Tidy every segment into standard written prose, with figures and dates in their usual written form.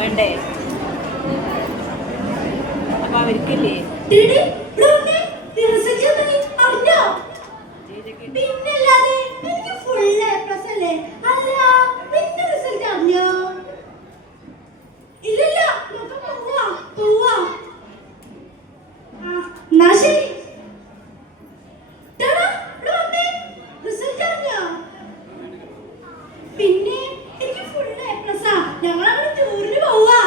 വേണ്ടേ? അപ്പൊ അവർക്കില്ലേ പിന്നല്ലാതെ എനിക്ക് ഫുൾ എ പ്ലസ് അല്ലേ? അല്ല നിന്റെ റിസൾട്ട് അറിഞ്ഞോ? ഇല്ലല്ല, നമുക്ക് പോവാ. എന്നാ ശരി. റിസൾട്ട് അറിഞ്ഞോ? പിന്നെ എനിക്ക് ഫുൾ എ പ്ലസ്. ഞങ്ങളവിടെ ടൂറിന് പോവാ.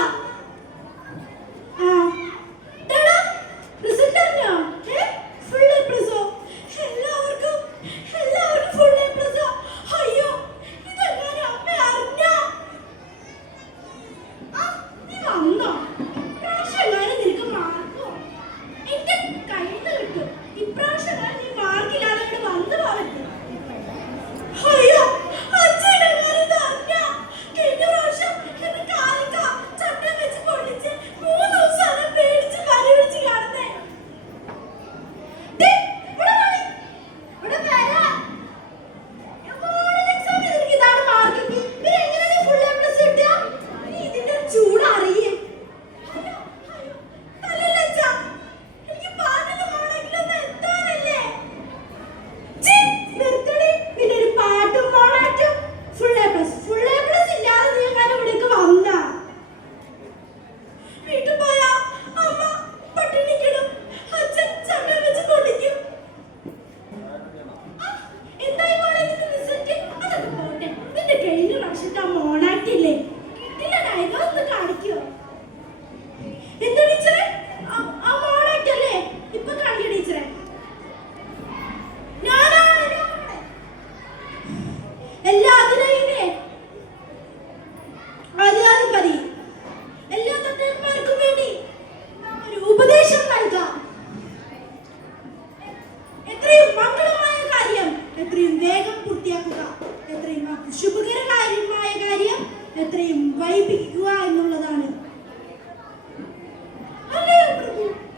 ശുഭകരമായ കാര്യം എത്രയും വൈകിക്കുക എന്നുള്ളതാണ്.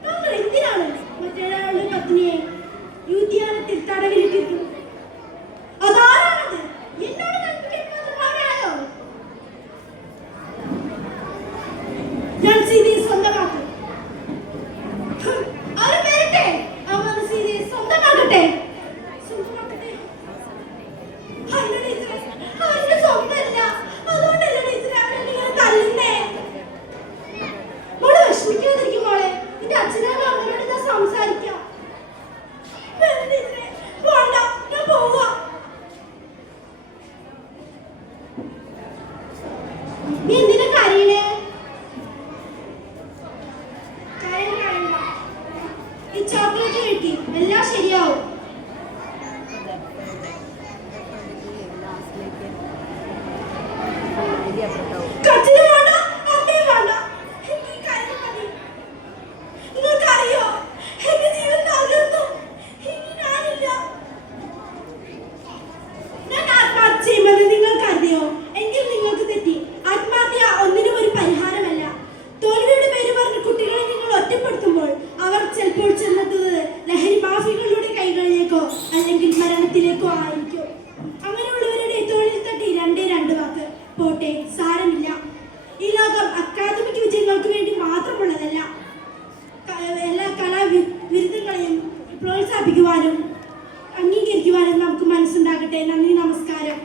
താങ്കൾ എന്തിനാണ് മറ്റൊരാളുടെ പത്നിയെ ഈ ഉദ്യാനത്തിൽ തടവിലിട്ടിരിക്കുന്നത്? അതാരാണത്? എന്നോട് കൽപ്പിക്കാനായോ? ഞാൻ സീതയെ സ്വന്തമാക്കും. അവർ വരട്ടെ, അവർ സീതയെ സ്വന്തമാക്കട്ടെ. ചോക്ലേറ്റ് കഴിക്കി, എല്ലാം ശരിയാവും. അല്ലെങ്കിൽ മരണത്തിലേക്കോ ആയിരിക്കും. അങ്ങനെയുള്ളവരുടെ തോളിൽ തട്ടി രണ്ട് വാക്ക് പോട്ടെ, സാരമില്ല. ഈ ലോകം അക്കാദമിക് വിജയങ്ങൾക്ക് വേണ്ടി മാത്രമുള്ളതല്ല. എല്ലാ കലാവിരുദ്ധങ്ങളെയും പ്രോത്സാഹിപ്പിക്കുവാനും അംഗീകരിക്കുവാനും നമുക്ക് മനസ്സുണ്ടാകട്ടെ. നന്ദി, നമസ്കാരം.